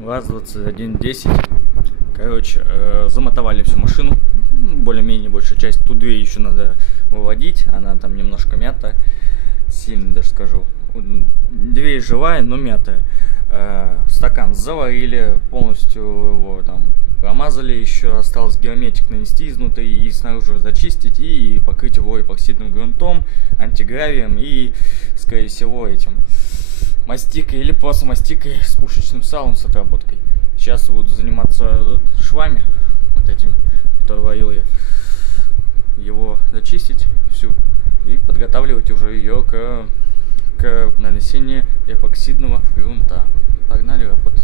ВАЗ-2110. Короче, замотовали всю машину, более-менее большую часть. Тут две еще надо выводить, она там немножко мятая, сильно даже скажу. Дверь живая, но мятая. Стакан заварили, полностью его там промазали, еще осталось герметик нанести изнутри и снаружи зачистить и покрыть его эпоксидным грунтом, антигравием и, скорее всего, этим мастикой или просто мастикой с пушечным салом с отработкой. Сейчас буду заниматься швами, вот этим, которые варил я, его зачистить всю и подготавливать уже ее к нанесению эпоксидного грунта. Погнали работать.